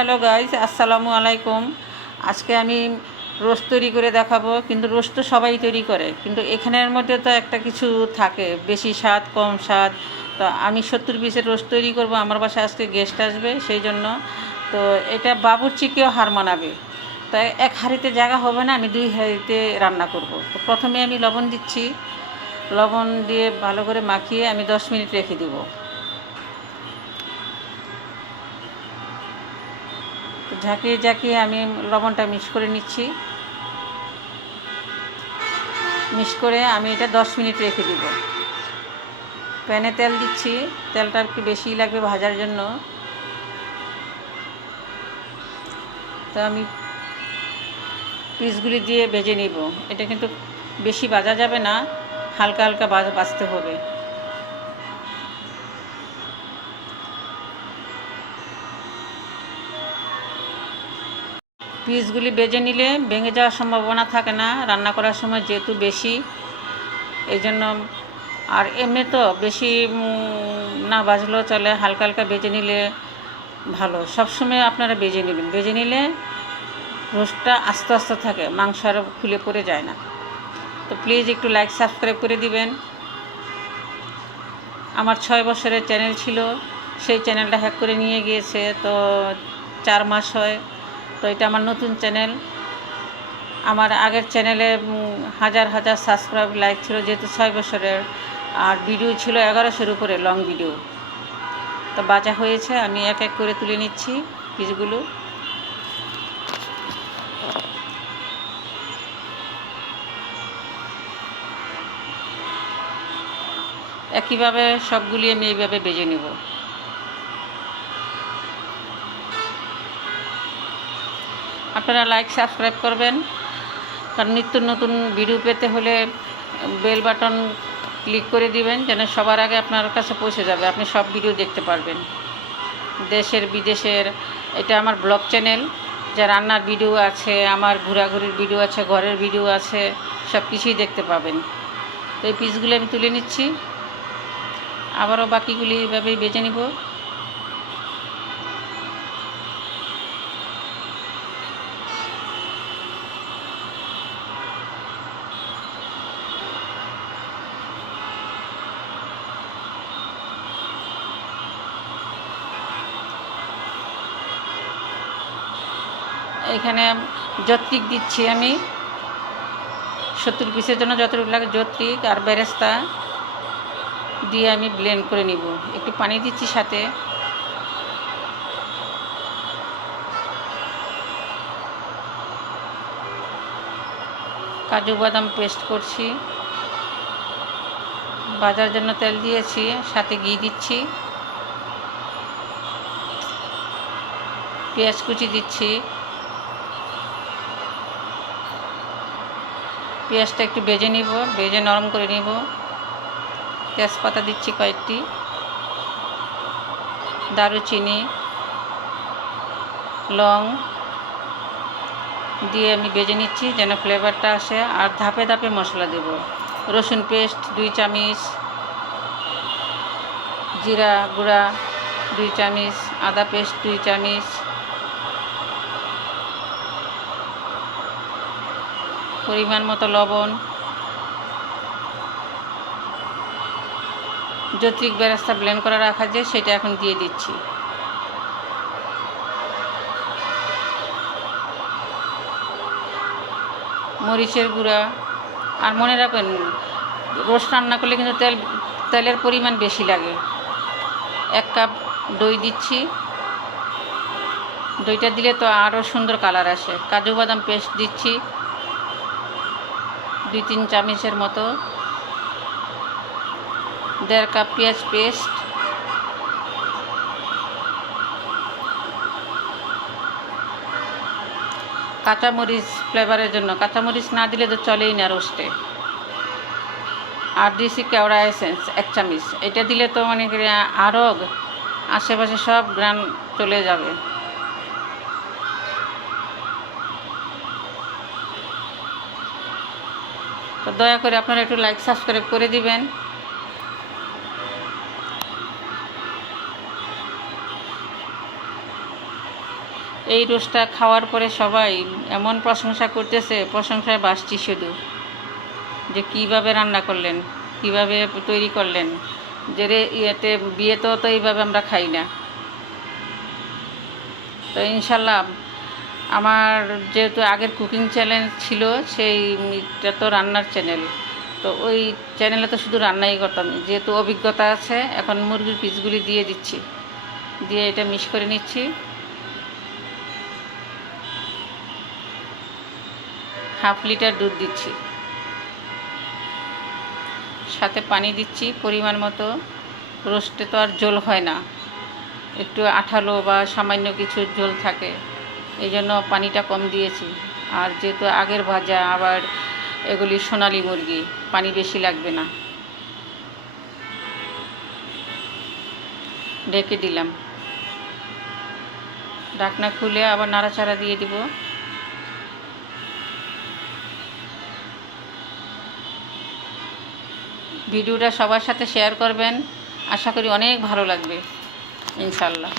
Hello guys আসসালামু আলাইকুম। আজকে আমি রোস্ট তৈরি করে দেখাবো, কিন্তু রোস্ট তো সবাই তৈরি করে, কিন্তু এখানের মধ্যে তো একটা কিছু থাকে, বেশি স্বাদ, কম স্বাদ। তো আমি সত্তর পিসের রোস্ট তৈরি করব, আমার বাসায় আজকে গেস্ট আসবে, সেই জন্য। তো এটা বাবুর্চিকেও হার মানাবে। তো এক হাঁড়িতে জায়গা হবে না, আমি দুই হাঁড়িতে রান্না করব। তো প্রথমে আমি লবণ দিচ্ছি। লবণ দিয়ে ভালো করে মাখিয়ে আমি দশ মিনিট রেখে দেবো। ঝাঁকিয়ে ঝাঁকিয়ে আমি লবণটা মিক্স করে নিচ্ছি। মিক্স করে আমি এটা দশ মিনিট রেখে দিব। প্যানে তেল দিচ্ছি, তেলটা একটু বেশিই লাগবে ভাজার জন্য। তো আমি পিসগুলি দিয়ে ভেজে নিব। এটা কিন্তু বেশি ভাজা যাবে না, হালকা হালকা বাজতে হবে। পিসগুলি বেজে নিলে ভেঙে যাওয়ার সম্ভাবনা থাকে না, রান্না করার সময় যেহেতু বেশি এই জন্য আর এমনি তো বেশি না বাজলেও চলে, হালকা হালকা বেজে নিলে ভালো। সবসময় আপনারা বেজে নেবেন। বেজে নিলে রোস্টটা আস্তে আস্তে থাকে, মাংস আর খুলে পড়ে যায় না। তো প্লিজ একটু লাইক, সাবস্ক্রাইব করে দিবেন। আমার ছয় বছরের চ্যানেল ছিল, সেই চ্যানেলটা হ্যাক করে নিয়ে গিয়েছে, তো চার মাস হয়। তো এটা আমার নতুন চ্যানেল। আমার আগের চ্যানেলে হাজার হাজার সাবস্ক্রাইব লাইক ছিল, যেহেতু ছয় বছরের, আর ভিডিও ছিল এগারোশোর উপরে লং ভিডিও তো বাজা হয়েছে, আমি এক এক করে তুলে নিচ্ছি পিসগুলো। একইভাবে সবগুলি আমি এইভাবে বেজে নেব। আপনারা লাইক সাবস্ক্রাইব করবেন। কারণ নিত্য নতুন ভিডিও পেতে হলে বেল বাটন ক্লিক করে দিবেন, যেন সবার আগে আপনার কাছে পৌঁছে যাবে। আপনি সব ভিডিও দেখতে পারবেন। দেশের, বিদেশের, এটা আমার ব্লগ চ্যানেল যা রান্নার ভিডিও আছে, আমার ঘোরাঘুরির ভিডিও আছে, ঘরের ভিডিও আছে, সব কিছুই দেখতে পাবেন। তো এই পিসগুলো আমি তুলে নিচ্ছি। আবারও বাকিগুলি এভাবেই বেছে নিব। এখানে যত্রিক দিচ্ছি আমি। সত্তর পিসের জন্য যতটুকু লাগে যত্রিক আর বেরেস্তা দিয়ে আমি ব্লেন্ড করে নিব। একটু পানি দিচ্ছি সাথে। কাজু বাদাম পেস্ট করছি। বাজার জন্য তেল দিয়েছি, সাথে ঘি দিচ্ছি। পেঁয়াজ কুচি দিচ্ছি। পেঁয়াজটা একটু বেজে নিব বেজে নরম করে নিব। তেজপাতা দিচ্ছি কয়েকটি। দারুচিনি, লং দিয়ে আমি বেজে নিচ্ছি যেন ফ্লেভারটা আসে। আর ধাপে ধাপে মশলা দেব। রসুন পেস্ট, দুই চামচ। জিরা গুঁড়া, দুই চামচ। আদা পেস্ট, দুই চামচ। পরিমাণ মতো লবণ যৌতিক বেরাস্তা ব্লেন্ড করা রাখা যায় সেটা এখন দিয়ে দিচ্ছি। মরিচের গুঁড়া, আর মনে রাখবেন, রোস্ট রান্না করলে কিন্তু তেল, তেলের পরিমাণ বেশি লাগে। এক কাপ দই দিচ্ছি। দইটা দিলে তো আরও সুন্দর কালার আসে। কাজু বাদাম পেস্ট দিচ্ছি। দুই তিন চামচের মতো। দেড় কাপ পেঁয়াজ পেস্ট। কাঁচামরিচ ফ্লেভারের জন্য। কাঁচামরিচ না দিলে তো চলেই না রোস্টে। আর দিয়েছি কেওড়া এসেন্স, এক চামচ। এটা দিলে তো মানে আরও আশেপাশে সব গ্রান চলে যাবে। তো দয়া করে আপনারা একটু লাইক সাবস্ক্রাইব করে দিবেন। এই রোস্টটা খাওয়ার পরে সবাই এমন প্রশংসা করতেছে, প্রশংসায় বাসছি শুধু। যে কীভাবে রান্না করলেন, কীভাবে তৈরি করলেন, যে রে ইয়েতে, বিয়েতেও তো এইভাবে আমরা খাই না। তো ইনশাল্লাহ আমার যেহেতু আগের কুকিং চ্যানেল ছিল সেইটা তো রান্নার চ্যানেল তো ওই চ্যানেলে তো শুধু রান্নাই করতাম। যেহেতু অভিজ্ঞতা আছে, এখন মুরগির পিসগুলি দিয়ে দিচ্ছি। দিয়ে এটা মিক্স করে নিচ্ছি। হাফ লিটার দুধ দিচ্ছি। সাথে পানি দিচ্ছি পরিমাণ মতো। রোস্টে তো আর জল হয় না। একটু আঠালো বা সামান্য কিছু ঝোল থাকে। এই জন্য পানিটা কম দিয়েছি। আর যেহেতু আগের ভাজা, আবার এগুলি সোনালি মুরগি, পানি বেশি লাগবে না। ঢেকে দিলাম। ডাকনা খুলে আবার নাড়াচাড়া দিয়ে দিব। ভিডিওটা সবার সাথে শেয়ার করবেন। আশা করি অনেক ভালো লাগবে, ইনশাল্লাহ।